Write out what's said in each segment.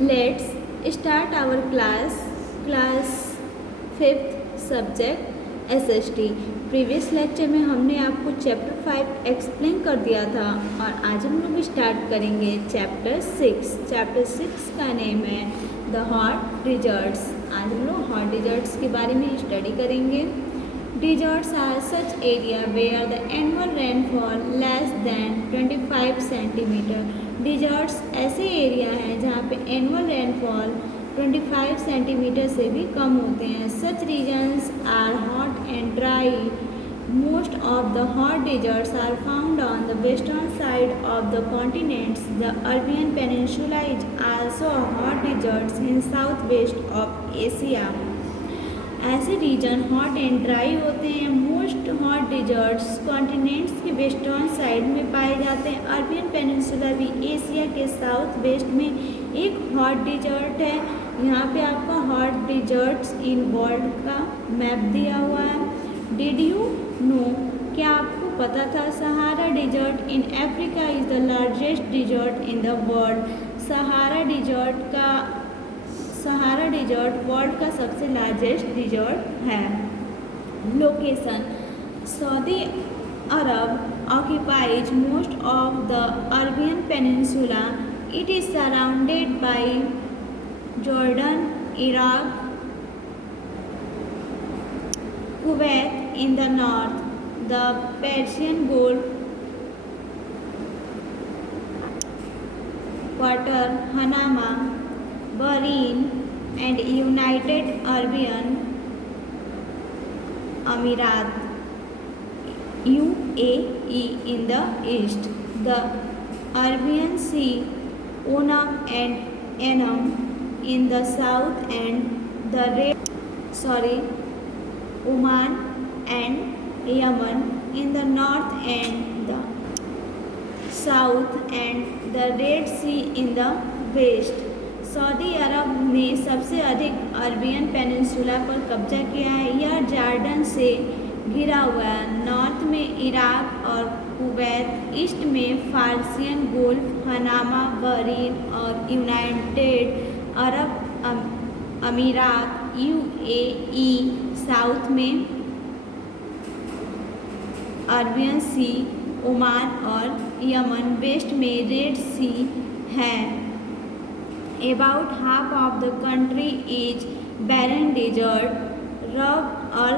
Let's start our class 5th subject SST। Previous lecture में हमने आपको चैप्टर 5 एक्सप्लेन कर दिया था और आज हम लोग स्टार्ट करेंगे चैप्टर 6। चैप्टर 6 का नेम है द हॉट डिजर्ट्स। आज हम लोग हॉट डिजर्ट्स के बारे में स्टडी करेंगे। Deserts are such area where the annual rainfall less than 25 centimetre. Deserts ऐसे एरिया हैं जहाँ पे एनुअल रेनफॉल 25 सेंटीमीटर से भी कम होते हैं। Such regions are hot and dry. Most of the hot deserts are found on the western side of the continents. The Arabian Peninsula is also a hot desert in southwest of Asia. ऐसे reason hot and dry होते हैं। Most hot desserts continents के western side में पाए जाते हैं। Arabian peninsula भी Asia के साउथ वेस्ट में एक हॉट डिजर्ट है। यहाँ पे आपका हॉट डिजर्ट्स इन वर्ल्ड का मैप दिया हुआ है। डिड यू नो, क्या आपको पता था Sahara desert in Africa is the largest desert in the world. Sahara desert world का सबसे लार्जेस्ट डिजर्ट है। Location, Saudi Arab occupies most of the Arabian peninsula. It is surrounded by Jordan, Iraq, Kuwait in the north, the Persian gulf, Qatar, Manama, Bahrain and United Arab Emirates UAE in the east, the Arabian Sea, Oman and Yemen in the south and Oman and Yemen in the north and the south and the Red Sea in the west। Saudi Arab ने सबसे अधिक Arabian peninsula पर कब्जा किया है। यह Jordan से घिरा हुआ है। नॉर्थ में इराक और कुवैत, ईस्ट में फारसियन गोल्फ, हनामा, बहरीन और यूनाइटेड अरब अमीरात UAE, साउथ में अरबियन सी, ओमान और यमन, वेस्ट में रेड सी है। About half of the country is barren desert. Rab al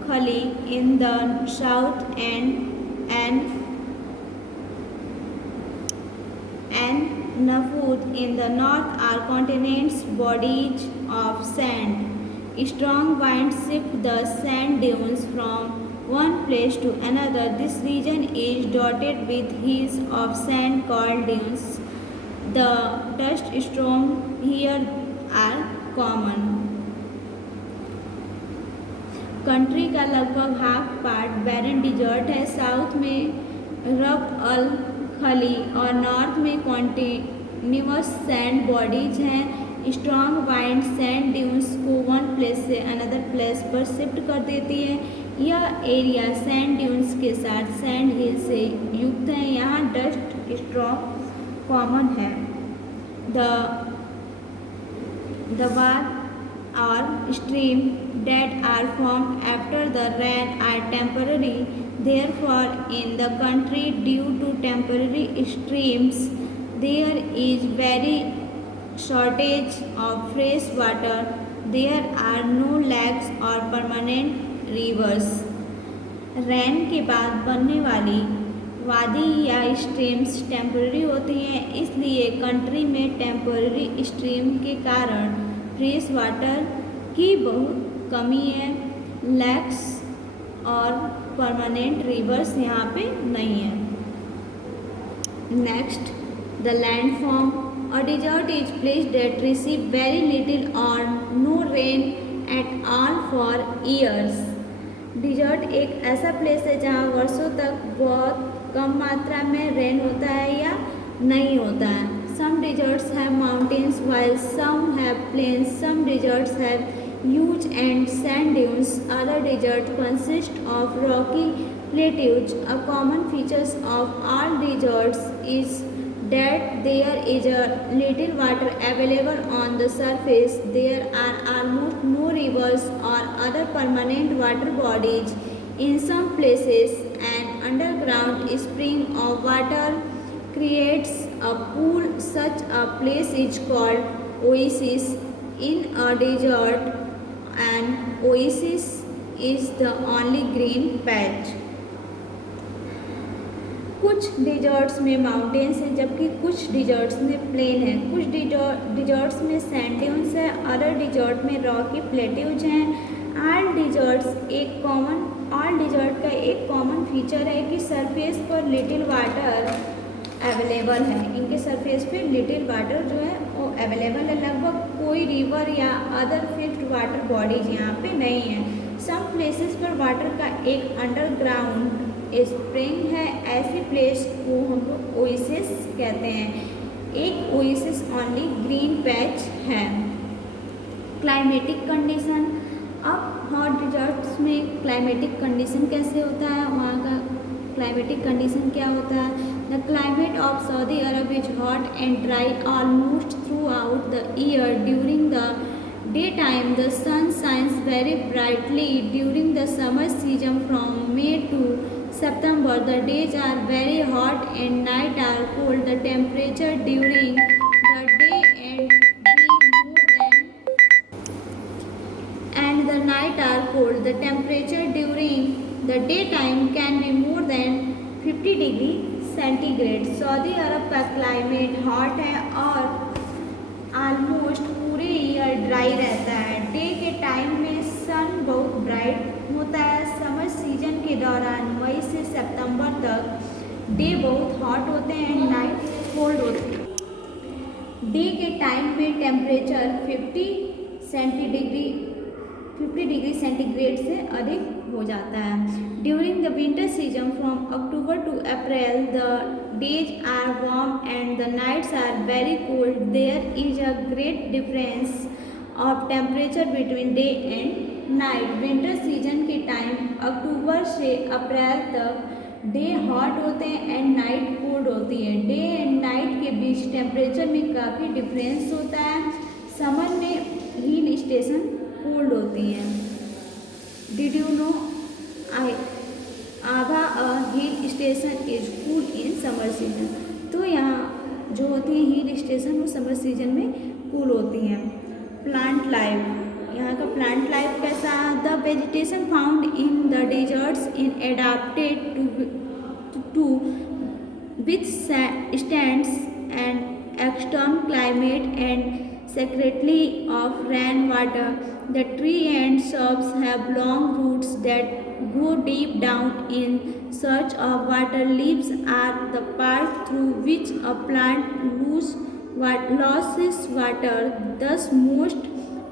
Khali in the south and Nafud in the north are continents bodies of sand. Strong winds shift the sand dunes from one place to another. This region is dotted with hills of sand called dunes. The dust storm here are common. Country का लगभग half part बैरन dessert है। South में रब अल खली और north में continuous sand bodies हैं। Strong wind sand dunes को वन प्लेस से अनदर प्लेस पर शिफ्ट कर देती है। यह एरिया सैंड ड्यून्स के साथ सैंड हिल से युक्त है। यहाँ डस्ट स्ट्रॉम कॉमन है। The water or stream that are formed after the rain are temporary. Therefore, in the country, due to temporary streams, there is very shortage of fresh water. There are no lakes or permanent rivers. Rain के बाद बनने वाली वादी या streams temporary होती हैं, इसलिए country में टेम्पररी स्ट्रीम के कारण फ्रेश वाटर की बहुत कमी है। लेक्स और परमानेंट रिवर्स यहाँ पे नहीं है। Next, the landform. A desert is place that receive very little or no rain at all for years. Desert एक ऐसा प्लेस है जहाँ वर्षों तक बहुत कम मात्रा में रेन होता है या नहीं होता है। Some deserts have mountains while some have plains. Some deserts have huge and sand dunes. Other deserts consist of rocky plateaus. A common feature of all deserts is that there is a little water available on the surface. There are almost no rivers or other permanent water bodies. In some places, an underground spring of water creates a pool. Such a place is called oasis. In a desert, an oasis is the only green patch. कुछ desserts में mountains हैं जबकि कुछ desserts में plane है। कुछ desserts में sand dunes है, अदर डिजर्ट में रॉकी प्लेट्यूज हैं। ऑल डिजर्ट का एक कॉमन फीचर है कि सरफेस पर लिटिल वाटर अवेलेबल है। इनके सरफेस पे लिटिल वाटर जो है वो अवेलेबल है। लगभग कोई रिवर या अदर फिल्ड वाटर बॉडीज यहाँ पे नहीं है। सम प्लेसेस पर वाटर का एक अंडरग्राउंड स्प्रिंग है। ऐसी प्लेस को हम लोग ओएसिस कहते हैं। एक ओएसिस ओनली ग्रीन पैच है। क्लाइमेटिक कंडीशन, अब हॉट डिजर्ट्स में क्लाइमेटिक कंडीशन कैसे होता है, वहाँ का क्लाइमेटिक कंडीशन क्या होता है। The climate of Saudi Arab is hot and dry almost through out the year. During the daytime the sun shines very brightly. During the summer season from May to September the days are very hot and night are cold. The temperature during the day and the night are cold. The temperature during the daytime can be more than 50 degree centigrade. Saudi Arab का climate hot है और almost पूरे year dry रहता है। Day के time में सन बहुत bright होता है। समर सीजन के दौरान मई से सितंबर तक डे बहुत हॉट होते हैं एंड नाइट कोल्ड होते हैं। डे के टाइम में टेम्परेचर 50 डिग्री सेंटीग्रेड से अधिक हो जाता है। During the winter season from October to April the days are warm and the nights are very cold. There is a great difference of temperature between day and night. Winter season के time अक्टूबर से अप्रैल तक day hot होते हैं and night cold होती है। Day and night के बीच temperature में काफ़ी डिफरेंस होता है। समर में हिल स्टेशन कोल्ड होती हैं। Did you know Abu hill station is cool in summer season. तो यहाँ जो होती है हिल स्टेशन वो समर सीजन में कूल होती हैं। प्लांट लाइफ, यहाँ का प्लांट लाइफ कैसा। The vegetation found in the deserts in adapted to withstands and extreme climate and secretly of rainwater. The tree and shrubs have long roots that go deep down in search of water. Leaves are the part through which a plant loses water. Thus, most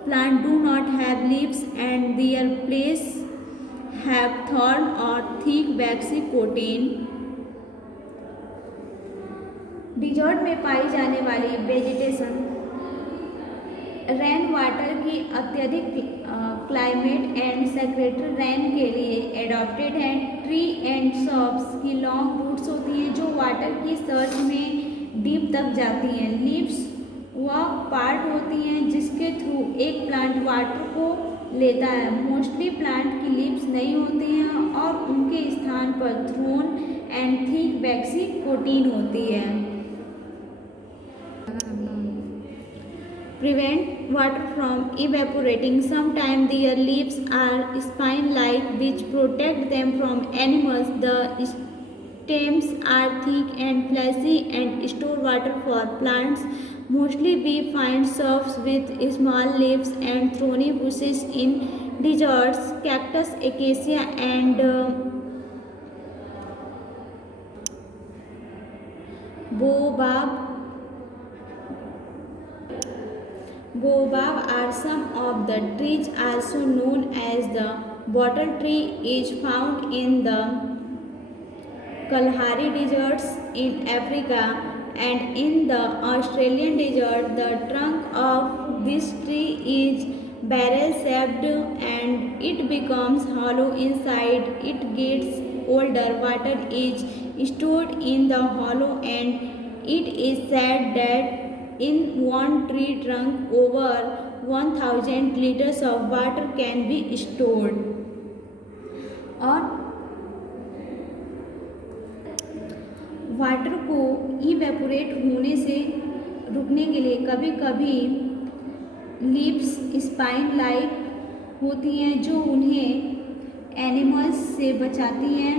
plants do not have leaves and their place have thorn or thick waxy coating. Desert में पाई जाने वाली vegetation rain water की अत्यधिक climate and secretary rain के लिए adopted है। Tree and shops की लॉन्ग रूट्स होती हैं जो वाटर की सर्च में डीप तक जाती हैं। लीव्स वह पार्ट होती हैं जिसके थ्रू एक प्लांट वाटर को लेता है। मोस्टली प्लांट की लीव्स नहीं होती हैं और उनके स्थान पर थ्रोन एंड थिक वैक्सी कोटीन होती है। Prevent water from evaporating. Sometimes their leaves are spine-like, which protect them from animals. The stems are thick and fleshy and store water for plants. Mostly we find shrubs with small leaves and thorny bushes in deserts. Cactus, acacia and Baobab are some of the trees also known as the bottle tree is found in the Kalahari deserts in Africa and in the Australian desert. The trunk of this tree is barrel shaped and it becomes hollow inside. It gets older. Water is stored in the hollow and It is said that in one tree trunk over 1000 liters of water can be stored. और water को evaporate होने से रुकने के लिए कभी कभी leaves spine like होती हैं जो उन्हें एनिमल्स से बचाती हैं।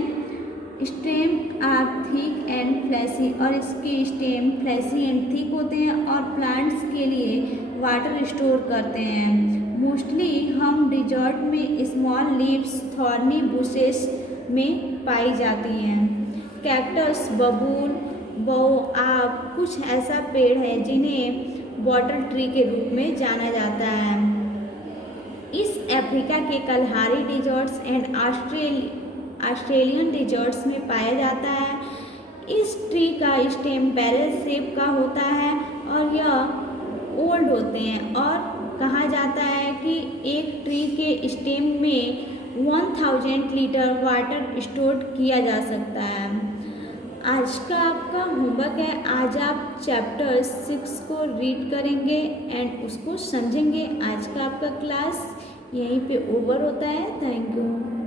Stem are thick and fleshy और इसके स्टेम फ्लैसी एंड थिक होते हैं और प्लांट्स के लिए वाटर स्टोर करते हैं। मोस्टली हम डिजर्ट में स्मॉल लीव्स थॉर्नी बुशेस में पाई जाती हैं। कैक्टस, बबूल, बाओआब कुछ ऐसा पेड़ है जिन्हें वाटर ट्री के रूप में जाना जाता है। इस अफ्रीका के Kalahari desserts and Australian desserts में पाया जाता है। इस ट्री का स्टेम बैरल शेप का होता है और यह ओल्ड होते हैं और कहा जाता है कि एक ट्री के स्टेम में 1000 लीटर वाटर स्टोर किया जा सकता है। आज का आपका होमवर्क है, आज आप चैप्टर 6 को रीड करेंगे एंड उसको समझेंगे। आज का आपका क्लास यहीं पे ओवर होता है। Thank you.